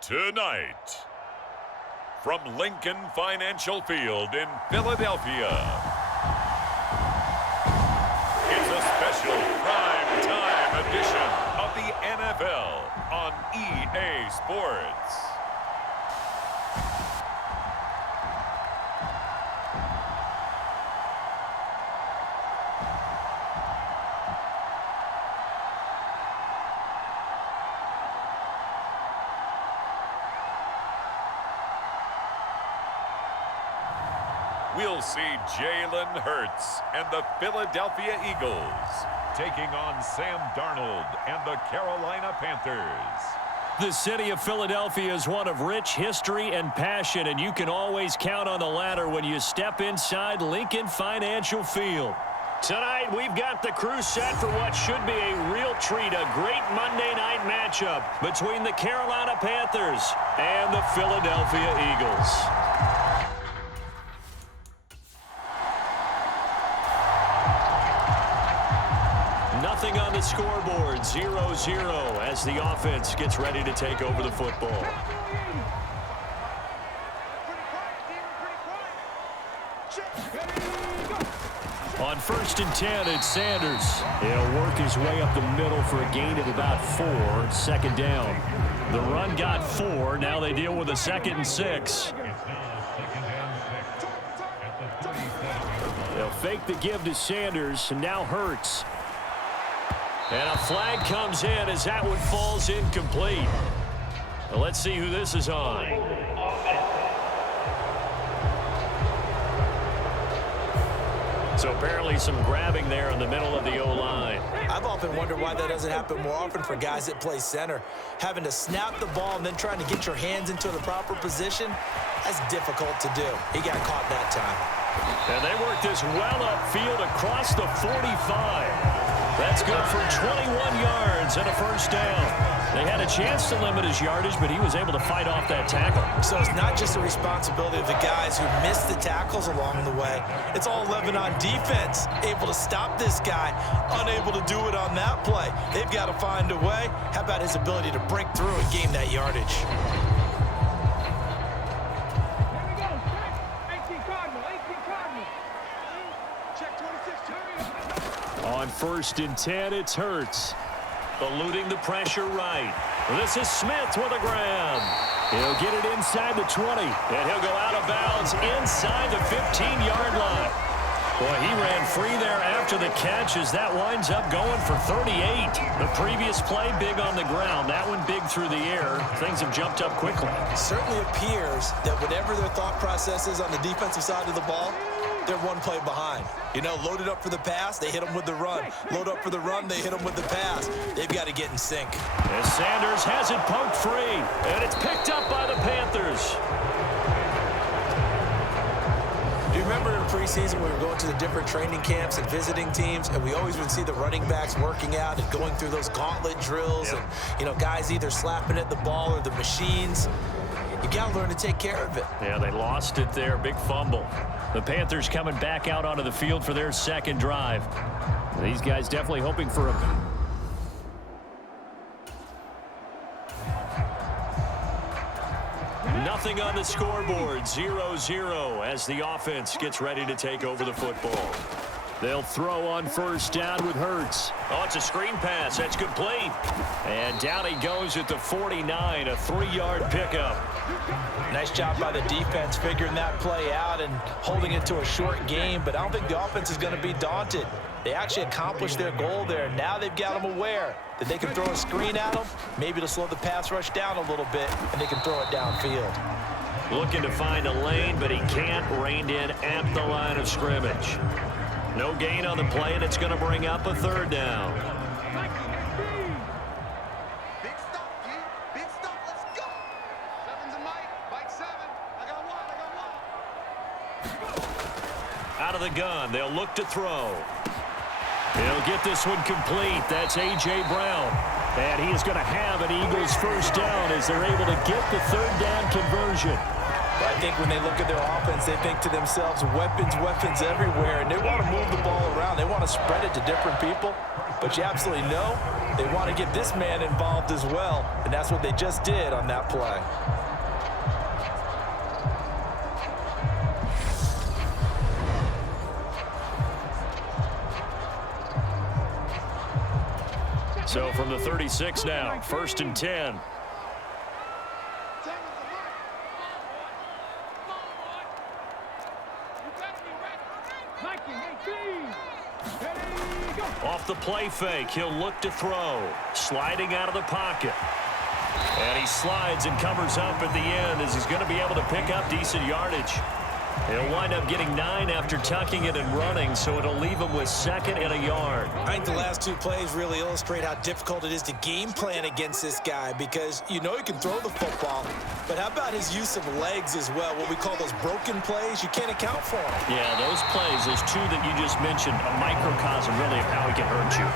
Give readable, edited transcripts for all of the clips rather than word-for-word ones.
Tonight, from Lincoln Financial Field in Philadelphia, it's a special prime time edition of the NFL on EA Sports. We'll see Jalen Hurts and the Philadelphia Eagles taking on Sam Darnold and the Carolina Panthers. The city of Philadelphia is one of rich history and passion, and you can always count on the latter when you step inside Lincoln Financial Field. Tonight, we've got the crew set for what should be a real treat, a great Monday night matchup between the Carolina Panthers and the Philadelphia Eagles. Nothing on the scoreboard, 0-0 as the offense gets ready to take over the football. On 1st and 10, it's Sanders. He'll work his way up the middle for a gain of about 4, second down. The run got 4, now they deal with a 2nd and 6. They'll fake the give to Sanders, and now Hurts. And a flag comes in as that one falls incomplete. Well, let's see who this is on. So apparently some grabbing there in the middle of the O-line. I've often wondered why that doesn't happen more often for guys that play center. Having to snap the ball and then trying to get your hands into the proper position, that's difficult to do. He got caught that time. And they work this well upfield across the 45. That's good for 21 yards and a first down. They had a chance to limit his yardage, but he was able to fight off that tackle. So it's not just the responsibility of the guys who missed the tackles along the way. It's all 11 on defense, able to stop this guy, unable to do it on that play. They've got to find a way. How about his ability to break through and gain that yardage? On 1st and 10, it's Hurts. Eluding the pressure right. This is Smith with a grab. He'll get it inside the 20, and he'll go out of bounds inside the 15-yard line. Boy, he ran free there after the catch as that winds up going for 38. The previous play, big on the ground. That one big through the air. Things have jumped up quickly. It certainly appears that whatever their thought process is on the defensive side of the ball, they're one play behind. You know, loaded up for the pass, they hit them with the run. Load up for the run, they hit them with the pass. They've got to get in sync. As Sanders has it poked free, and it's picked up by the Panthers. Do you remember in preseason we were going to the different training camps and visiting teams, and we always would see the running backs working out and going through those gauntlet drills, and, you know, guys either slapping at the ball or the machines. You got to learn to take care of it. Yeah, they lost it there. Big fumble. The Panthers coming back out onto the field for their second drive. These guys definitely hoping for a... Nothing on the scoreboard. 0-0 as the offense gets ready to take over the football. They'll throw on 1st down with Hurts. Oh, it's a screen pass. That's complete. And down he goes at the 49, a 3-yard pickup. Nice job by the defense figuring that play out and holding it to a short game, but I don't think the offense is going to be daunted. They actually accomplished their goal there. Now they've got them aware that they can throw a screen at them, maybe to slow the pass rush down a little bit, and they can throw it downfield. Looking to find a lane, but he can't. Reined in at the line of scrimmage. No gain on the play, and it's going to bring up a 3rd down. Big stop, let's go. 7's a Mike, of the gun. They'll look to throw. He'll get this one complete. That's A.J. Brown. And he is going to have an Eagles first down as they're able to get the third down conversion. I think when they look at their offense, they think to themselves, weapons, weapons everywhere, and they want to move the ball around. They want to spread it to different people, but you absolutely know they want to get this man involved as well, and that's what they just did on that play. So from the 36 now, 1st and 10. Off the play fake, he'll look to throw. Sliding out of the pocket. And he slides and covers up at the end as he's going to be able to pick up decent yardage. He'll wind up getting 9 after tucking it and running, so it'll leave him with 2nd and a yard. I think the last 2 plays really illustrate how difficult it is to game plan against this guy because you know he can throw the football, but how about his use of legs as well, what we call those broken plays? You can't account for them. Yeah, those plays, those 2 that you just mentioned, a microcosm really of how he can hurt you.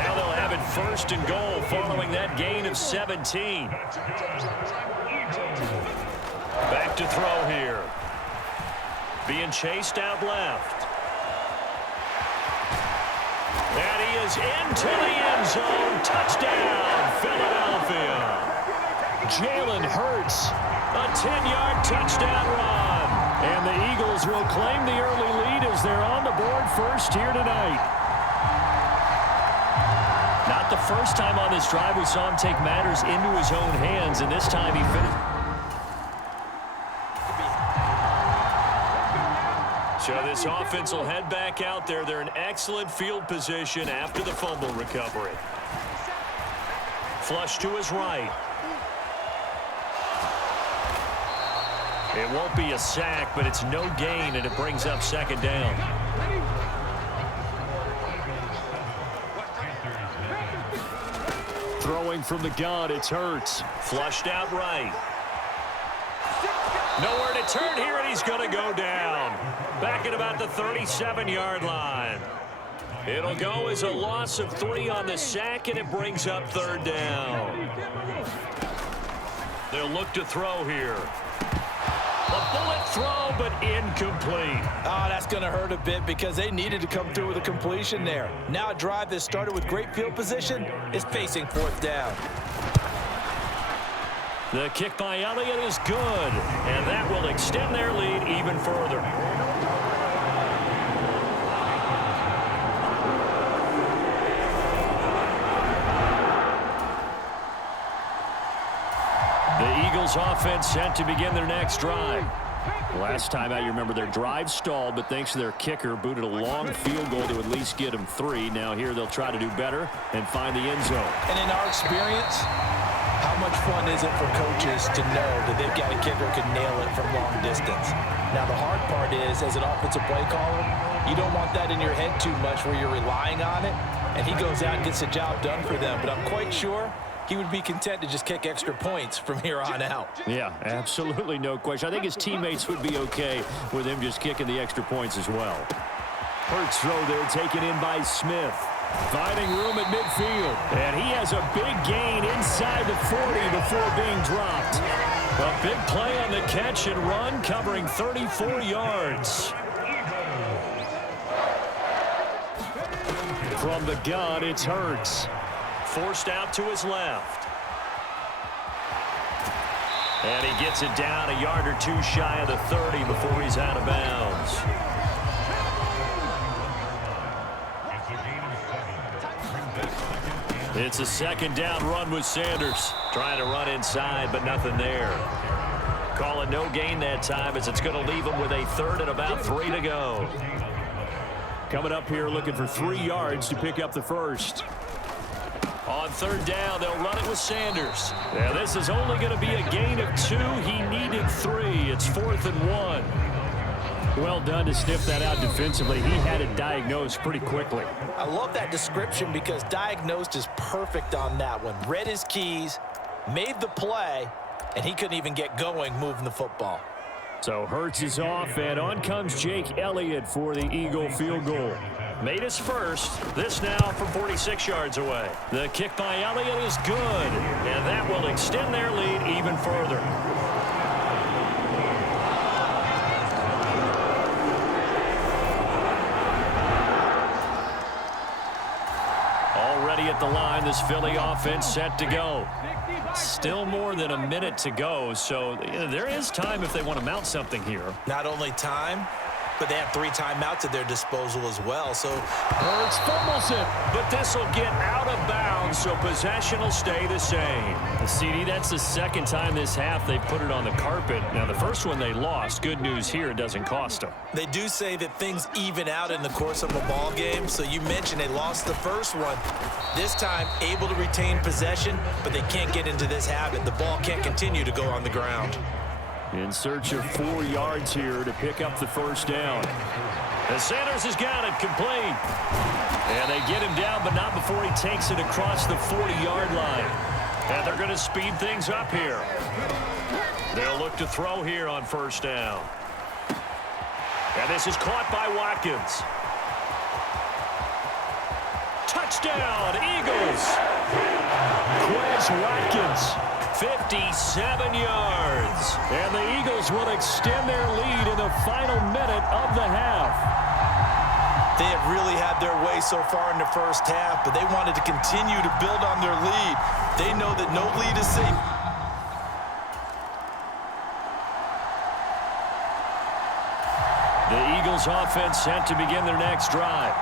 Now they'll have it 1st and goal following that gain of 17. Back to throw here. Being chased out left. And he is into the end zone. Touchdown, Philadelphia. Jalen Hurts, a 10-yard touchdown run. And the Eagles will claim the early lead as they're on the board first here tonight. Not the first time on this drive we saw him take matters into his own hands, and this time he finished. So this offense will head back out there. They're in excellent field position after the fumble recovery. Flush to his right. It won't be a sack, but it's no gain, and it brings up 2nd down. Throwing from the gun, it's Hurts. Flushed out right. Nowhere to turn here, and he's going to go down. Back at about the 37-yard line. It'll go as a loss of 3 on the sack, and it brings up 3rd down. They'll look to throw here. A bullet throw, but incomplete. Oh, that's going to hurt a bit because they needed to come through with a completion there. Now a drive that started with great field position is facing 4th down. The kick by Elliott is good, and that will extend their lead even further. The Eagles offense set to begin their next drive. Last time out, you remember their drive stalled, but thanks to their kicker, booted a long field goal to at least get them 3. Now here they'll try to do better and find the end zone. And in our experience, how much fun is it for coaches to know that they've got a kicker who can nail it from long distance? Now, the hard part is, as an offensive play caller, you don't want that in your head too much where you're relying on it, and he goes out and gets the job done for them. But I'm quite sure he would be content to just kick extra points from here on out. Yeah, absolutely no question. I think his teammates would be okay with him just kicking the extra points as well. Hurts throw there taken in by Smith. Finding room at midfield. And he has a big gain inside the 40 before being dropped. A big play on the catch and run, covering 34 yards. From the gun, it's Hurts. Forced out to his left. And he gets it down a yard or 2 shy of the 30 before he's out of bounds. It's a 2nd down run with Sanders. Trying to run inside, but nothing there. Call it no gain that time as it's going to leave him with a 3rd and about 3 to go. Coming up here looking for 3 yards to pick up the first. On 3rd down, they'll run it with Sanders. Now, this is only going to be a gain of 2. He needed 3. It's 4th and 1. Well done to sniff that out defensively. He had it diagnosed pretty quickly. I love that description because diagnosed is perfect on that one. Read his keys, made the play, and he couldn't even get going moving the football. So Hurts is off, and on comes Jake Elliott for the Eagle field goal. Made his first. This now from 46 yards away. The kick by Elliott is good, and that will extend their lead even further. Already at the line, this Philly offense set to go. Still more than a minute to go, so there is time if they want to mount something here. Not only time, but they have 3 timeouts at their disposal as well. So Hurts fumbles it, but this will get out of bounds, so possession will stay the same. CD, that's the second time this half they put it on the carpet. Now, the first one they lost. Good news here, it doesn't cost them. They do say that things even out in the course of a ball game. So you mentioned they lost the first one. This time, able to retain possession, but they can't get into this habit. The ball can't continue to go on the ground. In search of 4 yards here to pick up the first down. And Sanders has got it complete. And they get him down, but not before he takes it across the 40-yard line. And they're going to speed things up here. They'll look to throw here on first down. And this is caught by Watkins. Touchdown, Eagles. Quez Watkins, 57 yards. And the Eagles will extend their lead in the final minute of the half. They have really had their way so far in the first half, but they wanted to continue to build on their lead. They know that no lead is safe. The Eagles offense set to begin their next drive.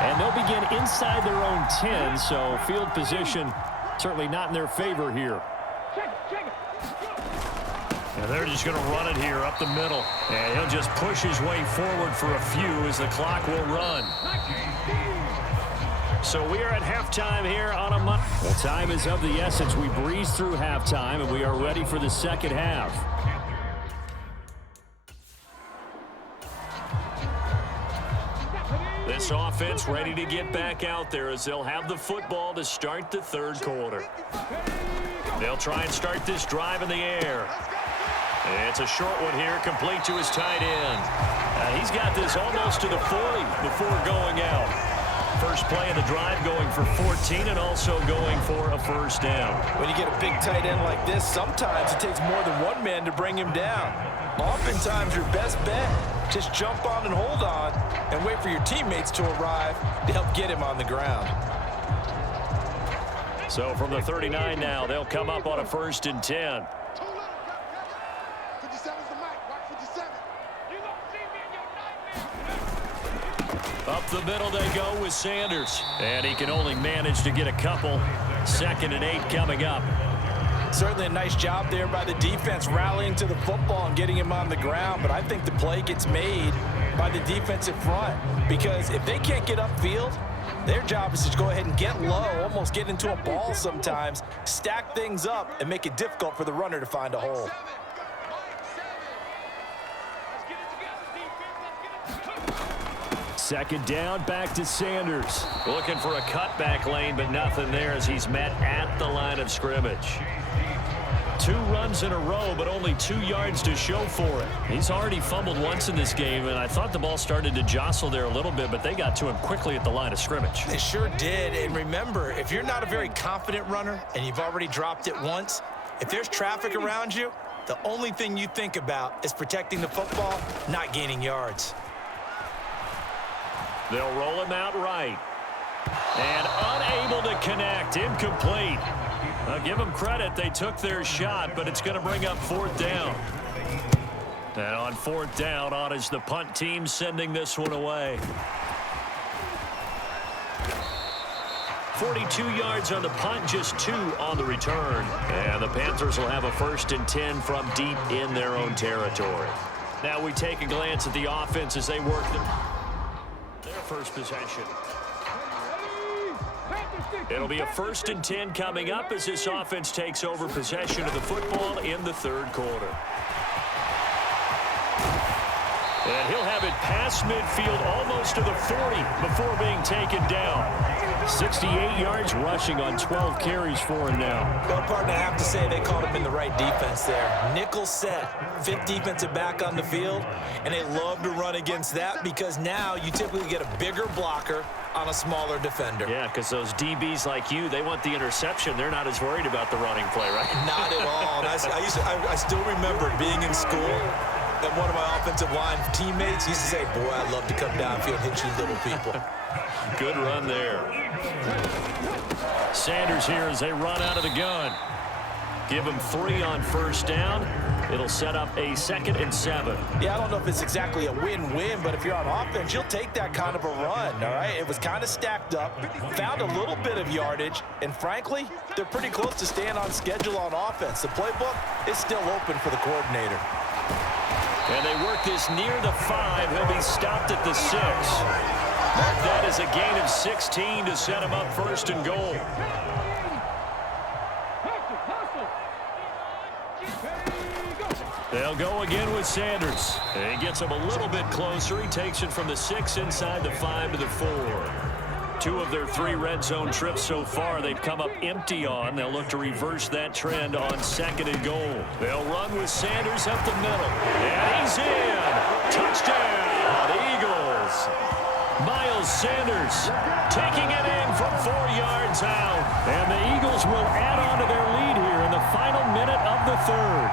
And they'll begin inside their own 10, so field position certainly not in their favor here. And they're just going to run it here up the middle. And he'll just push his way forward for a few as the clock will run. So we are at halftime here on a Monday. Well, time is of the essence. We breeze through halftime, and we are ready for the second half. This offense ready to get back out there as they'll have the football to start the third quarter. They'll try and start this drive in the air. It's a short one here, complete to his tight end. He's got this almost to the 40 before going out. First play of the drive going for 14 and also going for a first down. When you get a big tight end like this, sometimes it takes more than one man to bring him down. Oftentimes your best bet, just jump on and hold on and wait for your teammates to arrive to help get him on the ground. So from the 39 now, they'll come up on a 1st and 10. Up the middle they go with Sanders. And he can only manage to get a couple. 2nd and 8 coming up. Certainly a nice job there by the defense rallying to the football and getting him on the ground. But I think the play gets made by the defensive front. Because if they can't get upfield, their job is to go ahead and get low, almost get into a ball sometimes, stack things up, and make it difficult for the runner to find a hole. Second down, back to Sanders. Looking for a cutback lane, but nothing there as he's met at the line of scrimmage. 2 runs in a row, but only 2 yards to show for it. He's already fumbled once in this game, and I thought the ball started to jostle there a little bit, but they got to him quickly at the line of scrimmage. They sure did, and remember, if you're not a very confident runner and you've already dropped it once, if there's traffic around you, the only thing you think about is protecting the football, not gaining yards. They'll roll him out right. And unable to connect. Incomplete. I'll give them credit. They took their shot, but it's going to bring up 4th down. And on 4th down, on is the punt team sending this one away. 42 yards on the punt, just 2 on the return. And the Panthers will have a 1st and 10 from deep in their own territory. Now we take a glance at the offense as they work their first possession. It'll be a 1st and 10 coming up as this offense takes over possession of the football in the 3rd quarter. And he'll have it past midfield almost to the 40 before being taken down. 68 yards rushing on 12 carries for him now. Well, partner, I have to say they caught him in the right defense there. Nickel set, fifth defensive back on the field, and they love to run against that because now you typically get a bigger blocker on a smaller defender. Yeah, because those DBs like you, they want the interception. They're not as worried about the running play, right? Not at all. And I still remember being in school, and one of my offensive line teammates used to say, boy, I'd love to come downfield and hit you little people. Good run there. Sanders here as they run out of the gun. Give him 3 on first down. It'll set up a 2nd and 7. Yeah, I don't know if it's exactly a win-win, but if you're on offense, you'll take that kind of a run, all right? It was kind of stacked up, found a little bit of yardage, and frankly, they're pretty close to staying on schedule on offense. The playbook is still open for the coordinator. And they work this near the 5. He'll be stopped at the 6. Mark that as a gain of 16 to set him up 1st and goal. They'll go again with Sanders. And he gets him a little bit closer. He takes it from the 6 inside the 5 to the 4. 2 of their 3 red zone trips so far they've come up empty on. They'll look to reverse that trend on 2nd and goal. They'll run with Sanders up the middle. And he's in. Touchdown, Eagles. Miles Sanders taking it in from 4 yards out. And the Eagles will add on to their lead here in the final minute of the 3rd.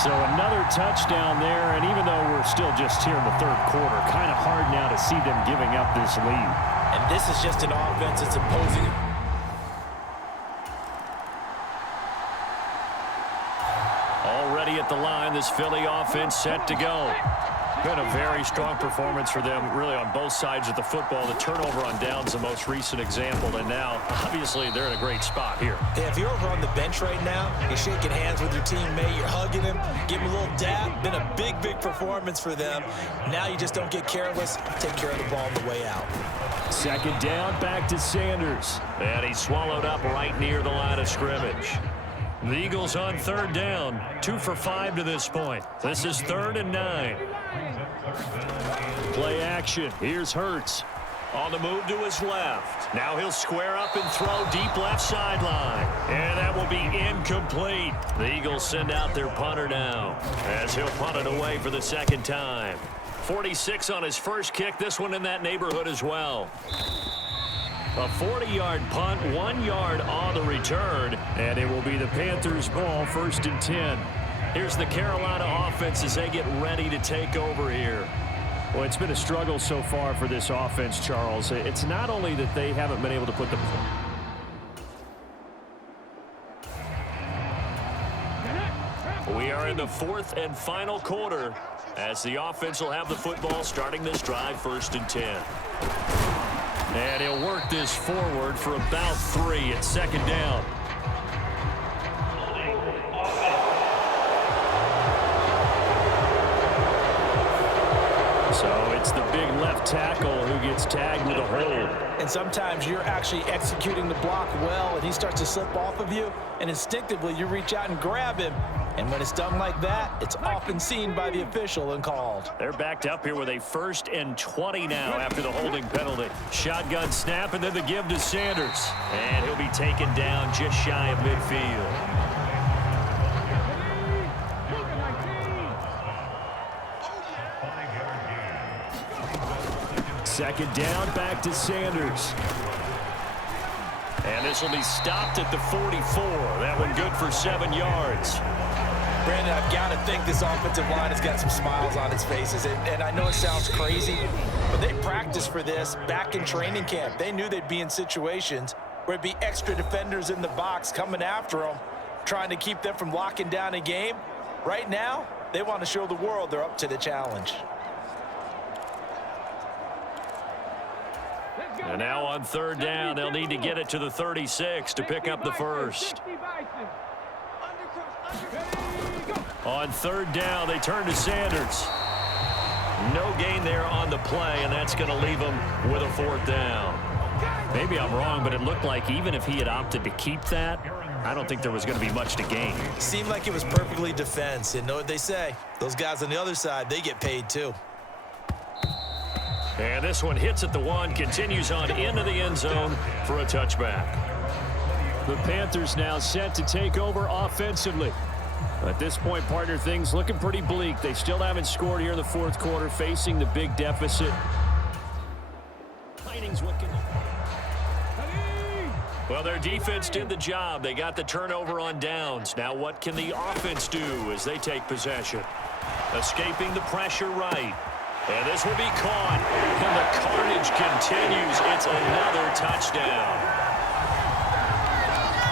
So another touchdown there, and even though we're still just here in the 3rd quarter, kind of hard now to see them giving up this lead. And this is just an offense that's imposing. Already at the line, this Philly offense set to go. Been a very strong performance for them, really, on both sides of the football. The turnover on downs, the most recent example, and now, obviously, they're in a great spot here. Yeah, if you're over on the bench right now, you're shaking hands with your teammate, you're hugging him, give him a little dab. Been a big, big performance for them. Now you just don't get careless. Take care of the ball on the way out. 2nd down, back to Sanders. And he's swallowed up right near the line of scrimmage. The Eagles on 3rd down, 2 for 5 to this point. This is 3rd and 9. Play action. Here's Hurts. On the move to his left. Now he'll square up and throw deep left sideline. And that will be incomplete. The Eagles send out their punter now as he'll punt it away for the 2nd time. 46 on his first kick. This one in that neighborhood as well. A 40-yard punt, 1 yard on the return, and it will be the Panthers' ball, 1st and 10. Here's the Carolina offense as they get ready to take over here. Well, it's been a struggle so far for this offense, Charles. It's not only that they haven't been able to put the... We are in the 4th and final quarter as the offense will have the football starting this drive, 1st and 10. And he'll work this forward for about 3 at 2nd down. So it's the big left tackle who gets tagged with a hold. And sometimes you're actually executing the block well, and he starts to slip off of you, and instinctively you reach out and grab him. And when it's done like that, it's often seen by the official and called. They're backed up here with a 1st and 20 now after the holding penalty. Shotgun snap, and then the give to Sanders. And he'll be taken down just shy of midfield. Second down, back to Sanders. And this will be stopped at the 44. That one good for 7 yards. Brandon, I've got to think this offensive line has got some smiles on its faces. And I know it sounds crazy, but they practiced for this back in training camp. They knew they'd be in situations where it'd be extra defenders in the box coming after them, trying to keep them from locking down a game. Right now, they want to show the world they're up to the challenge. And now on 3rd down, they'll need to get it to the 36 to pick up the 1st. On 3rd down, they turn to Sanders. No gain there on the play, and that's going to leave them with a 4th down. Maybe I'm wrong, but it looked like even if he had opted to keep that, I don't think there was going to be much to gain. Seemed like it was perfectly defense. And know what they say? Those guys on the other side, they get paid too. And this one hits at the 1, continues on into the end zone for a touchback. The Panthers now set to take over offensively. At this point, partner, things looking pretty bleak. They still haven't scored here in the fourth quarter, facing the big deficit. Well, their defense did the job. They got the turnover on downs. Now what can the offense do as they take possession? Escaping the pressure right. And this will be caught. And the carnage continues. It's another touchdown.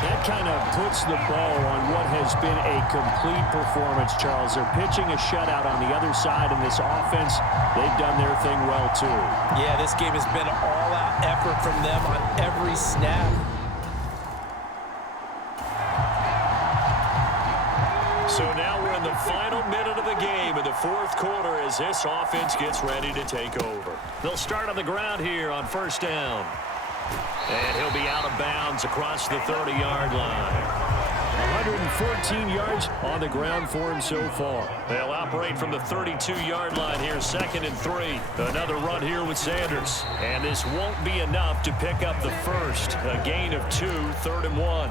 That kind of puts the bow on what has been a complete performance, Charles. They're pitching a shutout on the other side in this offense. They've done their thing well, too. Yeah, this game has been an all-out effort from them on every snap. So now we're in the final minute of the game in the fourth quarter as this offense gets ready to take over. They'll start on the ground here on first down. And he'll be out of bounds across the 30-yard line. 114 yards on the ground for him so far. They'll operate from the 32-yard line here, 2nd and 3. Another run here with Sanders. And this won't be enough to pick up the first. A gain of 2, 3rd and 1.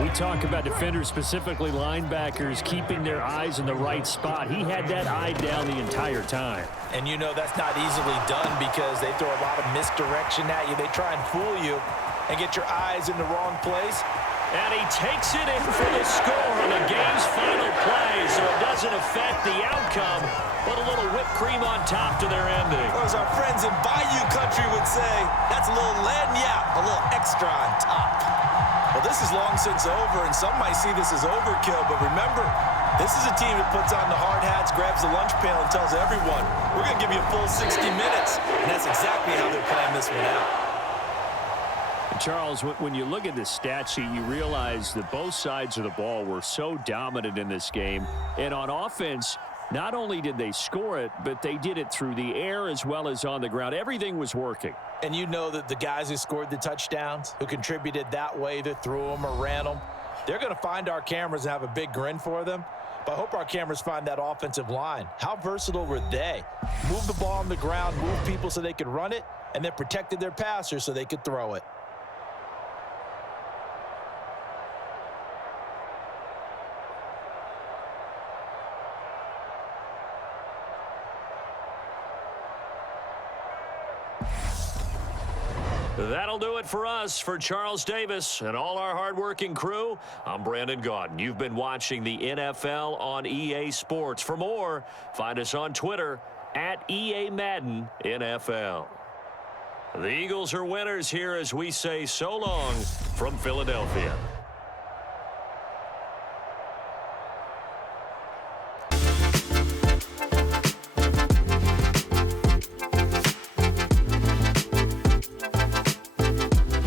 We talk about defenders, specifically linebackers, keeping their eyes in the right spot. He had that eye down the entire time. And you know that's not easily done because they throw a lot of misdirection at you. They try and fool you and get your eyes in the wrong place. And he takes it in for the score on the game's final play, so it doesn't affect the outcome, but a little whipped cream on top to their ending. Or as our friends in Bayou Country would say, that's a little lagniappe, a little extra on top. Well, this is long since over, and some might see this as overkill, but remember, this is a team that puts on the hard hats, grabs the lunch pail, and tells everyone, we're going to give you a full 60 minutes, and that's exactly how they're playing this one out. Charles, when you look at the stat sheet, you realize that both sides of the ball were so dominant in this game, and on offense, not only did they score it, but they did it through the air as well as on the ground. Everything was working. And you know that the guys who scored the touchdowns, who contributed that way, either threw them or ran them, they're going to find our cameras and have a big grin for them. But I hope our cameras find that offensive line. How versatile were they? Move the ball on the ground, move people so they could run it, and then protected their passers so they could throw it. That'll do it for us. For Charles Davis and all our hardworking crew, I'm Brandon Gaudin. You've been watching the NFL on EA Sports. For more, find us on Twitter at EA Madden NFL. The Eagles are winners here as we say so long from Philadelphia.